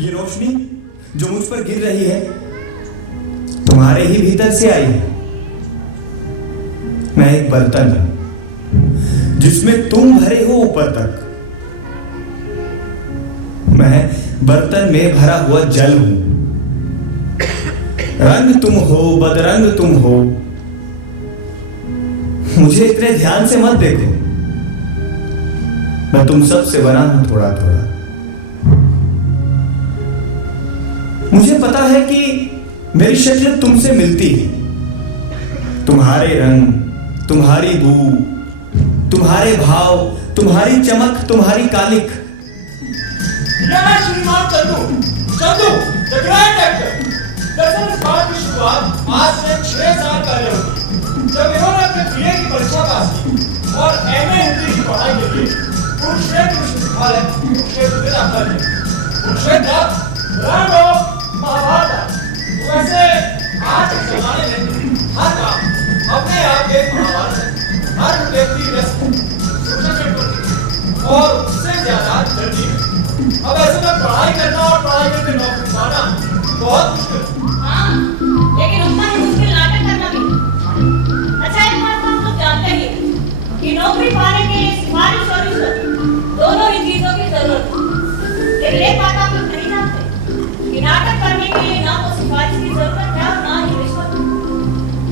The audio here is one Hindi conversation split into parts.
ये रोशनी जो मुझ पर गिर रही है तुम्हारे ही भीतर से आई है। मैं एक बर्तन हूं जिसमें तुम भरे हो ऊपर तक। मैं बर्तन में भरा हुआ जल हूं। रंग तुम हो, बदरंग तुम हो। मुझे इतने ध्यान से मत देखो। मैं तुम सब से बना हूं थोड़ा थोड़ा। मुझे पता है कि मेरी शक्ल तुमसे मिलती है। तुम्हारे रंग, तुम्हारी बू, तुम्हारे भाव, तुम्हारी चमक, तुम्हारी कालिक। श्रीमान चंदू द ग्रैंड एक्टर। दरअसल इस बात की शुरुआत आज से 6 साल पहले हुई, जब इन्होंने अपने बीए की परीक्षा पास की और एमए हिंदी की पढ़ाई के लिए कुरुक्षेत्र विश्वविद्यालय कुरुक्षेत्र में दाखिला लिया। कुरुक्षेत्र रण ऑफ महाभारत। वैसे आज के जमाने में हर काम अपने आप एक महाभारत है। हर व्यक्ति व्यस्त सोशल नेटवर्क और उससे ज्यादा जल्दी है। अब ऐसे में पढ़ाई करना और पढ़ाई करके नौकरी पाना बहुत मुश्किल है। हाँ, लेकिन उतना ही मुश्किल नाटक करना भी। अच्छा, एक बात तो हम लोग जानते ही कि नौकरी पाने के लिए सिफारिश और रिश्वत दोनों ही चीजों की जरूरत है। लेकिन एक बात आप लोग नहीं जानते कि नाटक करने के लिए ना तो सिफारिश की जरूरत है और ना ही रिश्वत।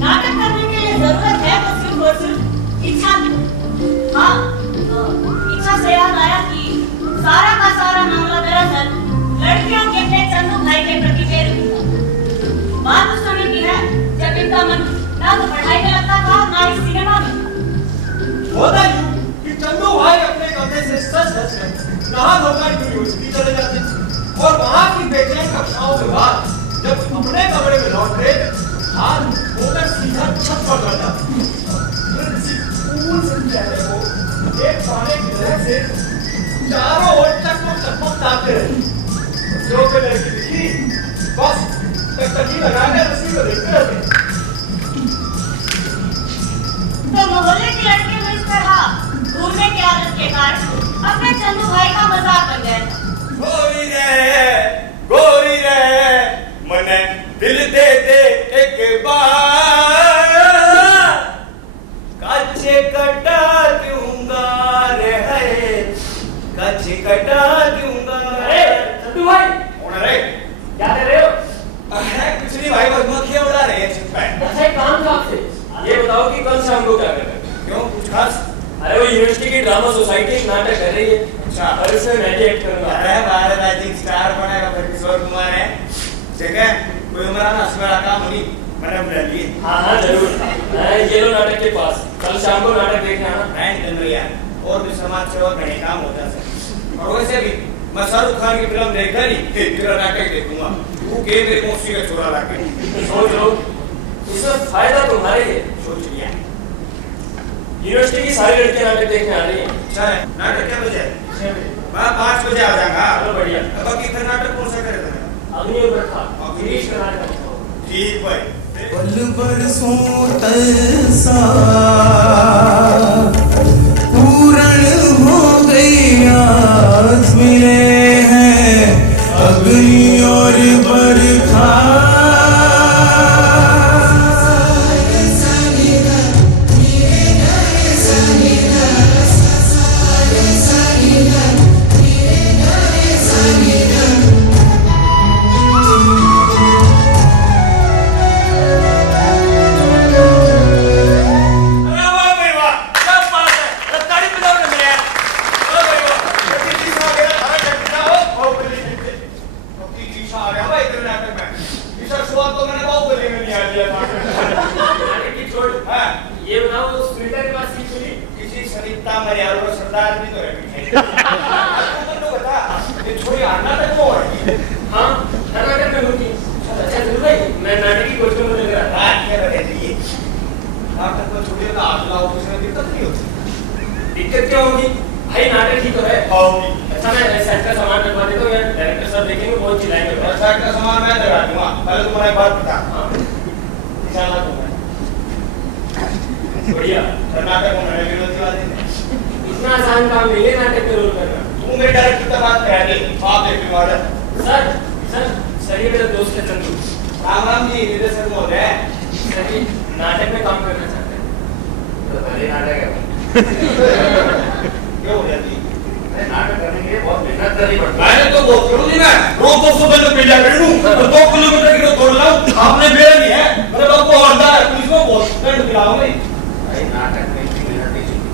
नाटक करने के लिए जरूरत है तो सिर्फ और सिर्फ इच्छा की। हाँ, इच्छा से याद आया कि सारा का सारा मामला दरअसल लड़कियों के अपने चंदू भाई के प्रति प्रेरित था। बात उस समय की है जब इनका मन ना तो पढ़ाई में लगता था और ना ही सिनेमा में। होता यूं कि चंदू भाई अपने कमरे से सच कर नहा धोकर यूनिवर्सिटी चले जाते और वहां की बेचैन कक्षाओं के बाद जब अपने कमरे में लौटते हाथ धोकर सीधा छत पर चढ़ जाते। फिर किसी फूल से चेहरे को एक पाने की तरह से चारों ओर चकमकताते रहे। जो के लड़की दिखी बस टकटकी लगाकर उसी को देखते रहते। तो मोहल्ले की लड़कियों में इस तरह घूमने की आदत के कारण अपने चंदू भाई का मजाक बन गया था। गोरी रे मने दिल दे दे एक बार, कच्चे कटा दूंगा रे है, कच्चे कटा दूंगा। चंदू भाई कौन रे? क्या कर रहे हो? कुछ नहीं भाई, बस मक्खियां उड़ा रहे हैं छत पे। अच्छा, एक काम था आपसे। ये बताओ कि कल शाम को क्या कर रहे हो? क्यों, कुछ खास? अरे वो यूनिवर्सिटी की ड्रामा सोसाइटी एक नाटक कर रही है। अच्छा, और इसमें मैं भी एक्ट करूंगा। अरे भारत राइजिंग स्टार बनेगा फिर किशोर कुमार है। जगह कोई हमारा ना सवेरा काम नहीं, मैंने बुला लिए। हाँ जरूर। ये लो नाटक के पास, कल शाम को नाटक देखने आना। मैं निकल रही है और भी समाज सेवा का काम होता है। और वैसे भी मैं शाहरुख खान की फिल्म देखकर ही फिर नाटक देखूंगा। तू के मेरे मौसी का चोरा लाके सोच लो, इसमें फायदा तुम्हारे ही है। सोच लिया। यूनिवर्सिटी की सारी लड़कियां नाटक देखने आ रही हैं। अच्छा है, नाटक क्या बजे? 6 बजे। मैं 5 बजे आ जाऊंगा। चलो बढ़िया। बाकी फिर नाटक कौन सा करेगा? अग्नि और प्रथा, अग्निश का नाटक। ठीक भाई। पल बरसों तरसा पूर्ण हो गई आज मिले हैं अग्नि और बरखा। ये बताओ उस फिल्टर के पास सीट मिली? किसी सरिता मरियालो का सरदार भी तो है पीछे। तो बता, ये छोरी आना तक वो है। हाँ, नाटक में होती। अच्छा चलो भाई, मैं नाटक की कोचिंग में लेकर आता हूँ। क्या बताइए? आप तक को छोटी का आठ लाख उसमें दिक्कत नहीं होती। दिक्कत क्या होगी? भाई नाटक ही तो है। होगी। अच्छा, मैं सेट का सामान रखवा देता हूँ यार, डायरेक्टर साहब देखेंगे बहुत चिल्लाएंगे। सेट का सामान मैं लगा दूंगा। पहले तुम्हारा एक बात बता। हाँ, निशाना दूंगा। बढ़िया। कर्नाटक में मेरे विरोधी वाले ने इतना आसान काम नहीं है नाटक में रोल करना। तू मेरे डायरेक्टर से बात करा दे, आप देख लो। सर ये मेरा दोस्त है चंदू। राम राम जी, निदेशक महोदय। सर ये नाटक में काम करना चाहते हैं। तो भले नाटक है क्यों हो गया जी? नाटक करने के लिए बहुत मेहनत करनी पड़ती है। मैंने तो बहुत करूँ नहीं, मैं रोज 200 बजे पिल जा कर लूँ और 2 किलोमीटर की तो दौड़ लाऊं। आपने बेड़ा नहीं है, मेरे बाप को हड़ता है, पुलिस को बहुत दंड दिलाओ नहीं। भाई नाटक में इतनी मेहनत नहीं चाहिए,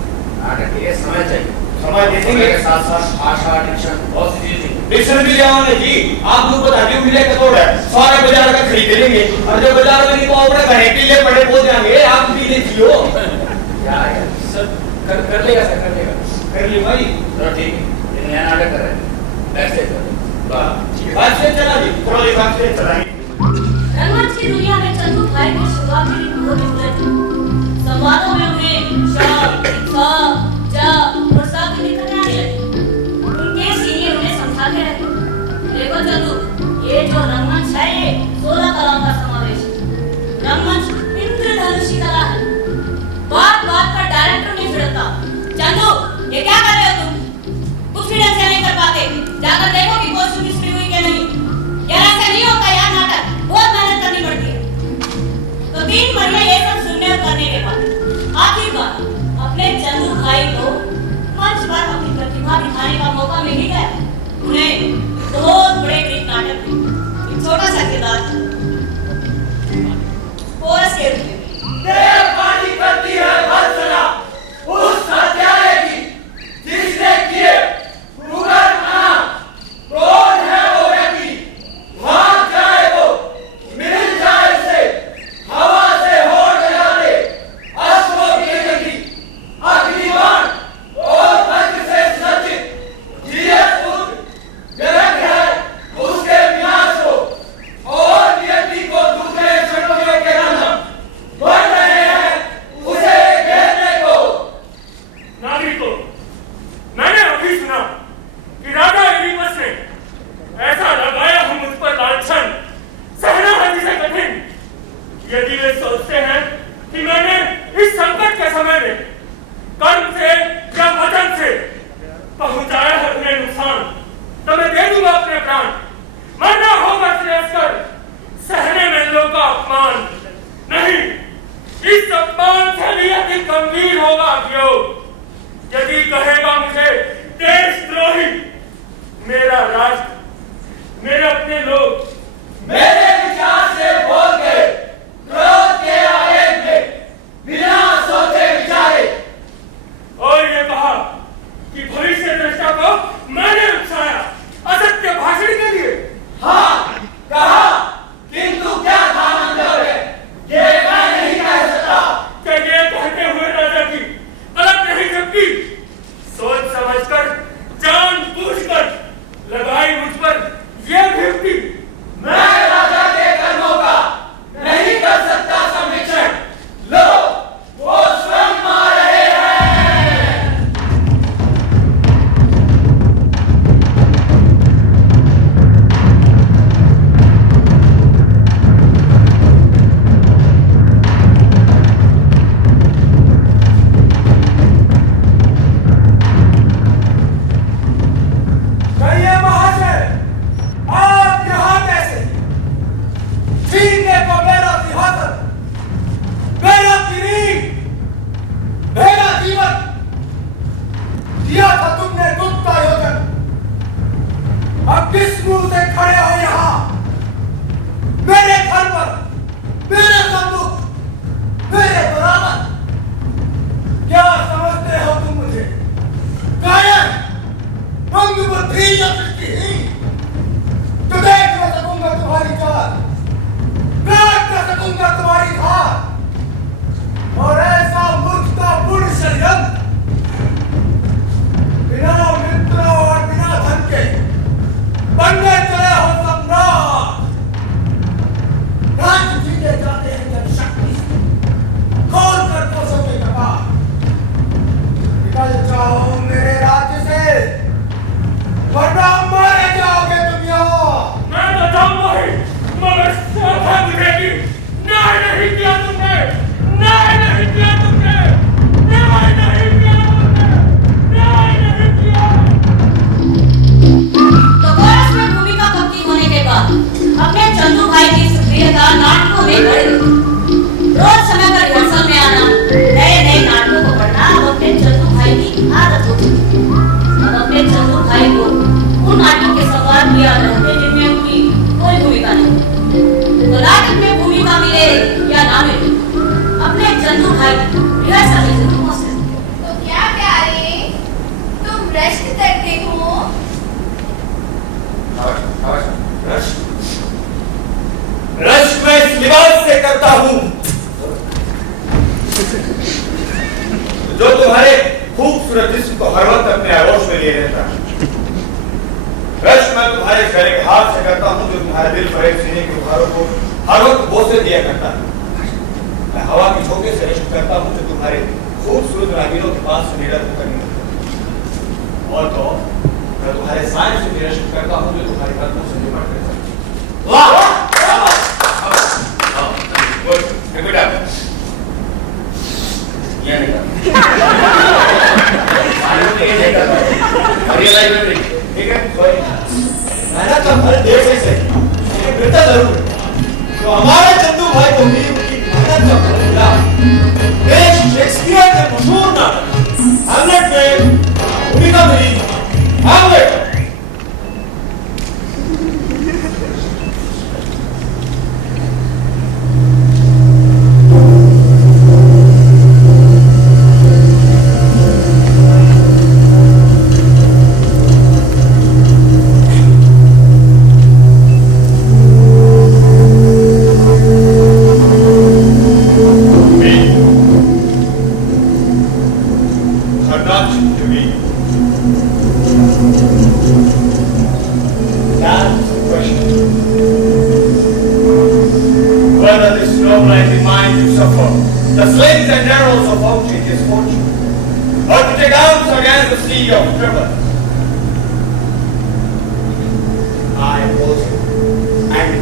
नाटक के लिए समय चाहिए। समय दे देंगे। के साथ साथ भाषा, डिक्शन बहुत सी चीजें। डिक्शन भी ले आओगे जी। आप लोग बता दियो मिले का तोड़ है, सारे बाजार का खरीद लेंगे और जब बाजार में नहीं तो अपने घरे के लिए बड़े पहुंच जाएंगे। आप भी ले जियो। क्या है सर कर लेगा सर, कर लेगा। कर ली भाई। चलो ठीक है, ये नया नाटक कर रहे हैं, बैक करो। बात से चला जी, थोड़ा ये बात से चलाएंगे। रंगमंच की दुनिया में चंदू भाई की शुरुआत मेरी बहुत दिक्कत थी। संवादों में उन्हें और सब दिक्कतें आने लगी। उनके सीनियर उन्हें समझाते रहते, देखो चंदू, ये जो रंगमंच है ये 16 कलाओं का समावेश है। रंगमंच इंद्रधनुषी कला है। बात बात पर डायरेक्टर नहीं छिड़कता। चंदू ये क्या कर रहे हो तुम? कुछ भी ढंग से नहीं कर पाते। जाकर देखो कि कोई सुनिश्चित हुई क्या नहीं। यार ऐसा नहीं होता यार, नाटक बहुत मेहनत करनी पड़ती है। तो 3 महीने ये सब सुनने और करने के बाद आखिरकार अपने चंदू भाई को मंच पर अपनी प्रतिभा दिखाने का मौका मिल ही गया। उन्हें बहुत बड़े ग्रीक नाटक में एक छोटा सा किरदार कोरस के रूप में। देववाणी करती है वत्सला उस सत्याए की जिसने किए उगर नाम। कौन है वो व्यक्ति? भाग जाए वो, मिल जाए से, हवा से होड़ गया दे, अश्वों की गति, अग्निबाण और वज्र से सज्जित, जिये पुत्र गर्भ है उसके विनाश को, और व्यक्ति को दूसरे शत्रुओं के रंधन बढ़ रहे हैं उसे घेरने को। नागरिकों, मैंने अभी सुना कि राजा एलिपस ने ऐसा लगाया है मुझ पर लांछन, सहना है जिसे कठिन। यदि वे सोचते हैं कि मैंने इस संकट के समय में कर्म से या वचन से पहुंचाया है उन्हें नुकसान, तो मैं दे दूंगा अपने प्राण। मरना होगा श्रेयस्कर, सहने में लोगों का अपमान नहीं, इस अपमान से भी अधिक गंभीर होगा अभियोग यदि कहेगा मुझे देशद्रोही। मेरा राष्ट्र, मेरे अपने लोग मेरे विचार से बोल गए क्रोध के आवेग में बिना सोचे विचारे। और ये कहा कि भविष्य दृष्टा को मैंने उकसाया असत्य भाषण के लिए। हाँ कहा, किंतु क्या था मंतव्य है ये मैं नहीं कह सकता। क्या ये कहते हुए राजा की अलग नहीं झपकी? सोच समझकर जानबूझकर लगाई मुझ पर ये भिड़ती। मैं राजा के कर्मों का नहीं कर सकता समीक्षण। लो वो स्वयं आ रहे हैं। कहिए महाशय, आप यहाँ कैसे? छीनने को मेरा सिंहासन, मेरा किरीट, मेरा जीवन दिया था तुमने गुप्त आयोजन। अब किस मुंह से खड़े हो यहाँ मेरे घर पर, मेरे सम्मुख, मेरे बराबर? क्या समझते हो तुम मुझे? कायर, मंद बुद्धि या दृष्टिहीन? तो देख न सकूंगा तुम्हारी चाल, काट न सकूंगा तुम्हारी धार, और ऐसा मूर्खतापूर्ण षड्यंत्र बिना मित्र और बिना धन के बनने चले हो सम्राट। राज्य जीते जाते हैं जब शक्ति से, तुम्हारे खूबसूरत जिस्म को हर वक्त अपने आगोश में लिए रहता है। रश्क मैं तुम्हारे चेहरे के हाथ से करता हूँ जो तुम्हारे दिल फरेब सीने के बुखारों को हर वक्त बोसे दिया करता है। मैं हवा के झोंके से रश्क करता हूँ जो तुम्हारे खूबसूरत रागीरों के पास से निरत होकर निकलता। और तो मैं तुम्हारे साय से भी रश्क करता हूँ जो तुम्हारे कदमों से निपट रहता है। वाह बेटा ये नहीं ठीक है सॉरी मेहनत तो हर देश से सही बेटा जरूर तो हमारे चंदू भाई को भी उनकी मेहनत का फल मिला। देश शेक्सपियर के मशहूर नाटक हैमलेट में भूमिका मिली Hamlet. The slings and arrows of fortune is fortune, or to take arms against the sea of trouble. I was angry,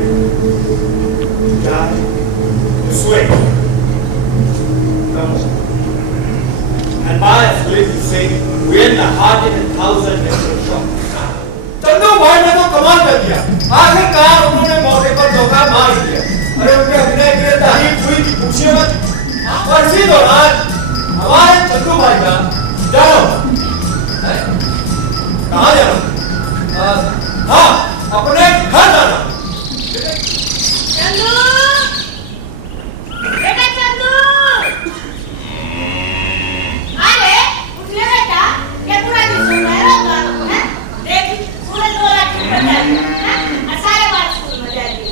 die, to sway, no more. And by a split to say, we in the heart in 1,000 natural shots. Chandu भाई ने तो कमाल कर दिया। आखिरकार उन्होंने मौके पर धोखा मार दिया। अरे उनके अभिनय की तारीफ हुई कि पूछिए मत। और इसी दौरान हमारे चंदू भाई का जानो कहाँ जाना? हाँ अपने घर जाना। चंदू बेटा चंदू अरे उठिए बेटा क्या पूरा दिन सुन रहे हो गाना है? देख पूरे 2 लाख रुपए हैं और सारे बार स्कूल में जाएगी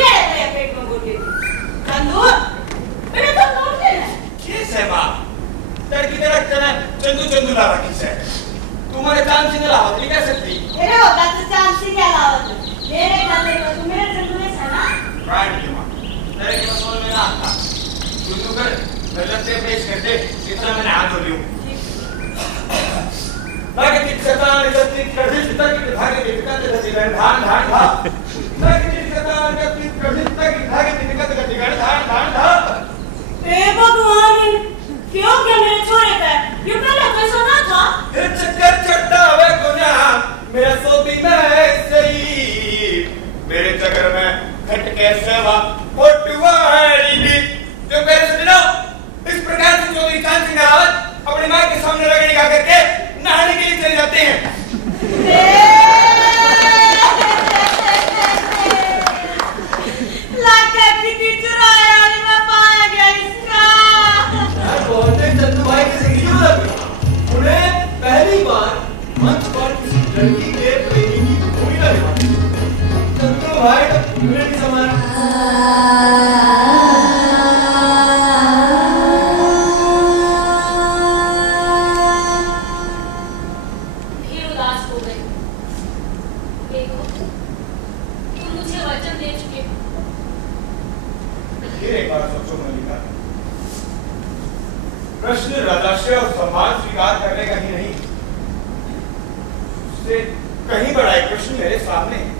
ये पेट में गोटी चंदू बेटा तुम कौन है? किस है माँ? लड़की तेरा कहना चंदू चंदू ला रखी है। तुम्हारे चांद सिंह लावत नहीं कह सकती। अरे होता तो चांद सिंह क्या लावत? मेरे गले को तुम मेरे चंदू में है ना? राइट की माँ। तेरे के मसौल में ना आता। चंदू कर गलत से पेश कर दे जितना मैंने हाथ धो लियो। ताकि तिक शतान इज्जत तिक कभी तक की भागे की विकत गति गण धान धान धा। ताकि तिक शतान का तिक कभी तक की भागे की विकत गति गण धान धान धा। ए भगवान क्यों क्या मेरे छोरे पे ये पहले कोई सोना था फिर चक्कर चढ़ता हुआ गुना मेरा सोती में सही मेरे चक्कर में खट के सेवा पोटवारी भी जो मेरे सुनो इस प्रकार से चौधरी चांद सिंह रावत अपनी मां के सामने रगड़ी खा करके नहाने के लिए चले जाते हैं। चंदू भाई के संगीत लगे उन्हें पहली बार मंच पर किसी लड़की के प्रेमी की भूमिका निभाई। चंदू भाई तो पूरे की समान फिर उदास हो गई। देखो तुम मुझे वचन दे चुके हो। फिर एक बार सोचो मल्लिका प्रश्न राजाश्रय और सम्मान स्वीकार करने का ही नहीं उससे कहीं बड़ा एक प्रश्न मेरे सामने है।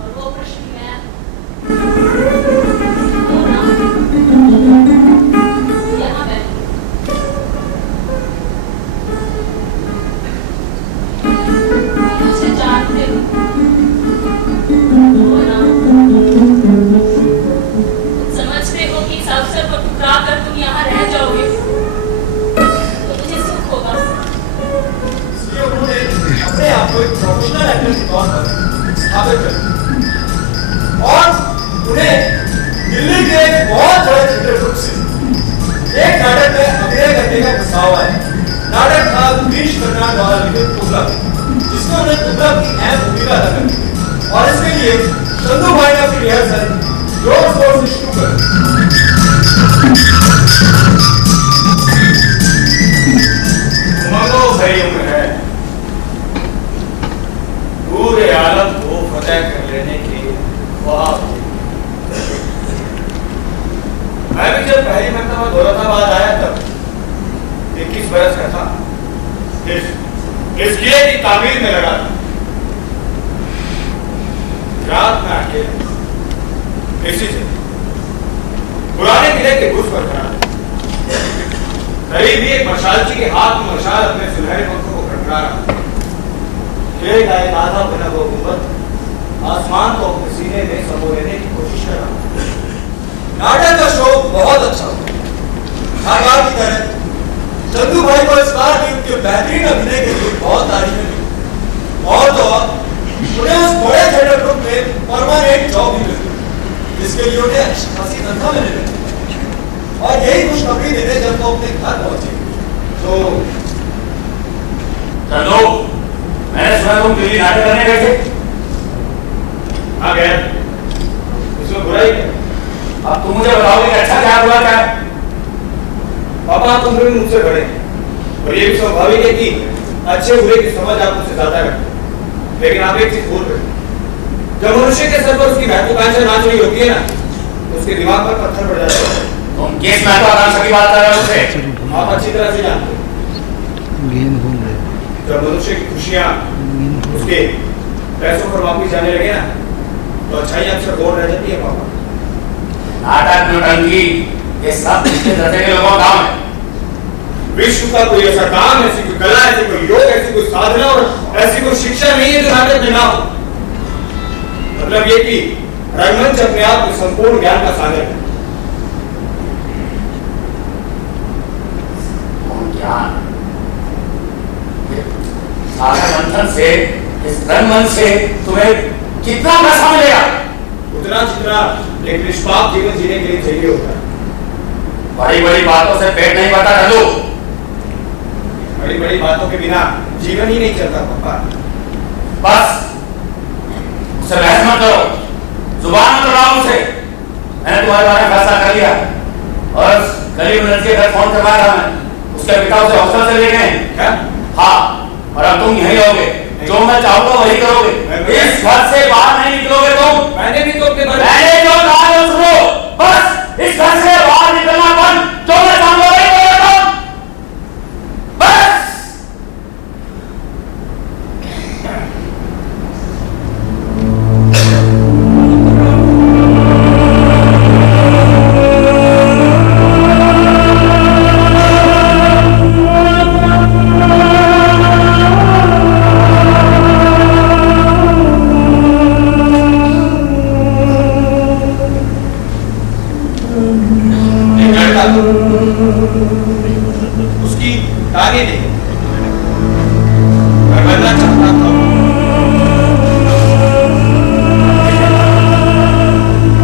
और वो प्रश्न मैं यहाँ बैठी मुझे जानते हो वो ना समझते हो कि इस अवसर को ठुकरा कर तुम यहाँ रह जाओगे तो मुझे सुख होगा। इसलिए उन्होंने अपने आप को एक प्रोफेशनल एक्टर के तौर पर स्थापित कर दिया और उन्हें दिल्ली के एक बहुत बड़े चित्रकूट से एक नाटक में अभिनय करने का प्रस्ताव आया। नाटक था ग्रीश कर्नाड द्वारा लिखित उपलब्ध जिसमें उन्हें उपलब्ध की अहम भूमिका अदा करनी और इसके लिए चंदू भाई ने अपनी रिहर्सल जोर शोर से शुरू कर 21 बरस का था। इस किले की तामीर में लगा था। रात में अकेले इसी से पुराने किले के बुर्ज पर खड़ा करीब ही एक मशालची के हाथ में मशाल अपने सुनहरे पंखों को खटका रहा। किले का एक आधा बना हुआ गुंबद आसमान को अपने सीने में समो लेने की कोशिश कर रहा। नाटक का शो बहुत अच्छा हुआ। हर बार की तरह चंदू भाई को इस बार भी उनके बेहतरीन अभिनय के लिए बहुत तारीफें मिली और तो उन्हें उस बड़े थिएटर ग्रुप में परमानेंट जॉब भी मिली, जिसके लिए उन्हें अच्छी खासी तनख्वाह मिलने लगी। और यही खुशखबरी देने जब वो अपने घर पहुंचे तो चंदू, मैंने सुना तुम दिल्ली नाटक करने गए थे। हाँ गया। इसमें बुराई क्या? अब तुम मुझे बताओगे कि अच्छा क्या हुआ क्या? पापा तुम भी मुझसे बड़े हैं और ये भी स्वाभाविक है कि अच्छे बुरे की समझ आप मुझसे ज्यादा रखते हैं। लेकिन आप एक चीज भूल रहे, जब मनुष्य के सर पर उसकी महत्वाकांक्षा नाच रही होती है ना, तो उसके दिमाग पर पत्थर पड़ जाता है। तुम किस महत्वाकांक्षा की बात कर रहे हो उससे? आप अच्छी तरह से जानते हो। जब मनुष्य की खुशियां उसके पैसों पर वापस जाने लगे ना, तो अच्छाई अक्सर गौर रह जाती है पापा। नाटक नौटंकी ये सब इसके दर्जे के लोगों का काम है। विश्व का कोई ऐसा काम, ऐसी कोई कला, ऐसी कोई योग, ऐसी कोई साधना और ऐसी कोई शिक्षा नहीं है जो नाटक में ना हो। मतलब ये कि रंगमंच अपने आप में संपूर्ण ज्ञान का सागर है। ज्ञान सागर मंथन से, इस रंगमंच से तुम्हें कितना पैसा मिलेगा? उतना जितना एक निष्पाप जीवन जीने के लिए चाहिए होता है। बड़ी बड़ी बातों से पेट नहीं भरता चंदू। बड़ी बड़ी बातों के बिना जीवन ही नहीं चलता पापा। बस उससे बहस मत करो, जुबान मत लड़ाओ मुझसे। मैंने तुम्हारे बारे में फैसला कर लिया और गरीब नर्स के घर फोन करवाया था मैं। उसके पिता उसे हॉस्टल से ले गए। क्या? हाँ, और अब तुम यहीं रहोगे। जो मैं चाहूंगा वही करोगे। इस घर से बाहर नहीं निकलोगे तुम। मैंने भी तो अपने मैंने जो कहा है सुनो। बस इस घर से बाहर निकलना बंद। जो मैं चाहूंगा वही करोगे तुम। बस उसकी टांगे नहीं, मैं बनना चाहता था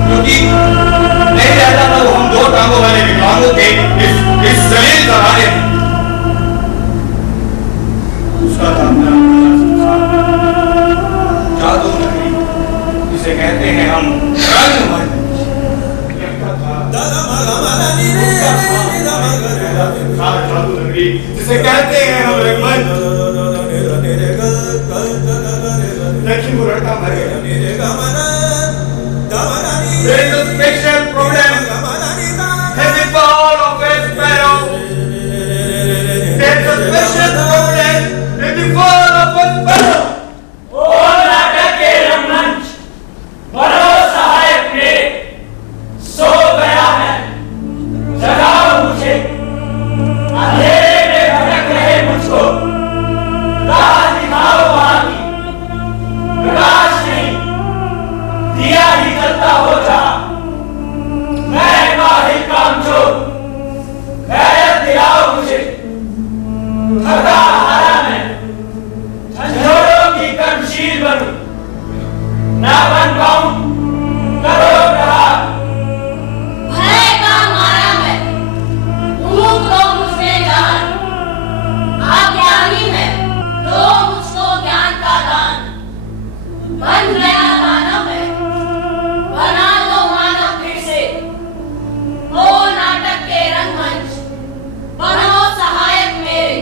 क्योंकि नहीं रहता था वो हम दो टांगों वाले विकलांगों के इस जलील जमाने में। उसका था अपना जादू नगरी, जिसे कहते हैं हम रंगमंच। जादू नगरी जिसे कहते हैं हम रंगमंच। लेकिन वो लड़का मर गया। There is a special problem in the fall of a sparrow. There is a special problem in the fall of a sparrow. ओ नाटक के रंगमंच, बनो सहायक मेरे, सो गया है, जगाओ मुझे, अंधेरे में भटक रहे मुझको, राह दिखाओ वहां की, प्रकाश नहीं, दिया ही जलता हो जा, मैं काहिल कामचोर, गैरत दिलाओ मुझे, थका हारा मैं, झंझोरों की कर्मशील बनूं, ना बन पाऊं करो प्रहार। भय का मारा मैं, भूख लो मुझसे जान, अज्ञानी मैं, दो मुझको ज्ञान का दान, बन गया मानव मैं, बना दो मानव फिर से, ओ नाटक के रंगमंच, बनो सहायक मेरे,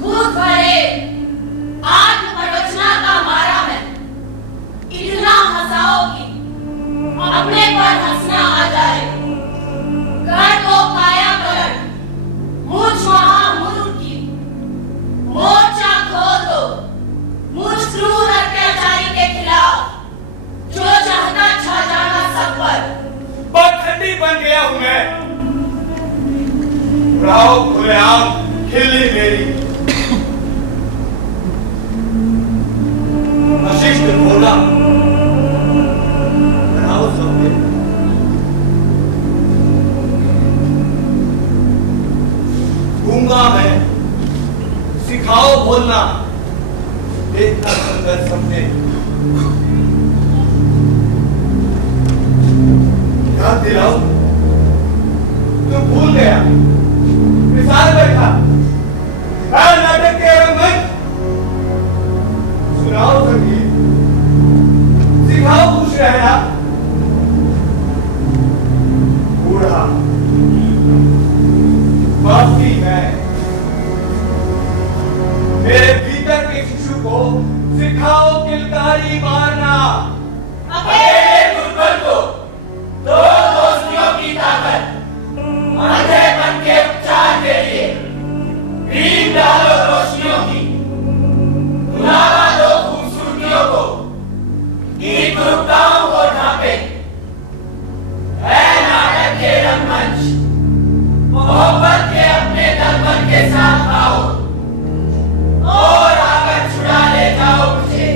खुद भरे आत्म प्रवचना का मारा मैं, इतना सिखाओ खुलेआम खिल्ली मेरी। शिष्ट बोला बनाओ सबके। गूंगा मैं सिखाओ बोलना देखना संगत समझे। याद दिलाओ तो भूल गया मिसाल बैठा नाटक के रंगमंच। सुनाओ संगीत सिखाओ खुश रहना। बूढ़ा बाकी मैं मेरे भीतर के शिशु को सिखाओ किलकारी मारना। अकेले दुर्बल को दो दोस्तियों की ताकत। अंधेपन के उपचार के लिए बीम डालो रोशनियों की। बुलावा दो खूबसूरतियों को की कुरूपताओं को ढांपे। है नाटक के रंगमंच मोहब्बत के अपने दलबन के साथ आओ और आकर छुड़ा ले जाओ मुझे।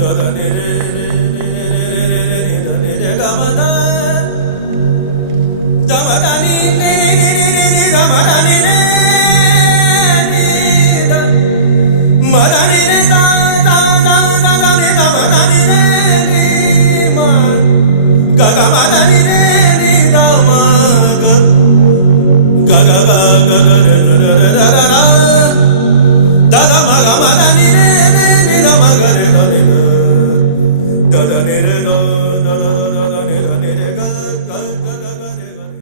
da da da da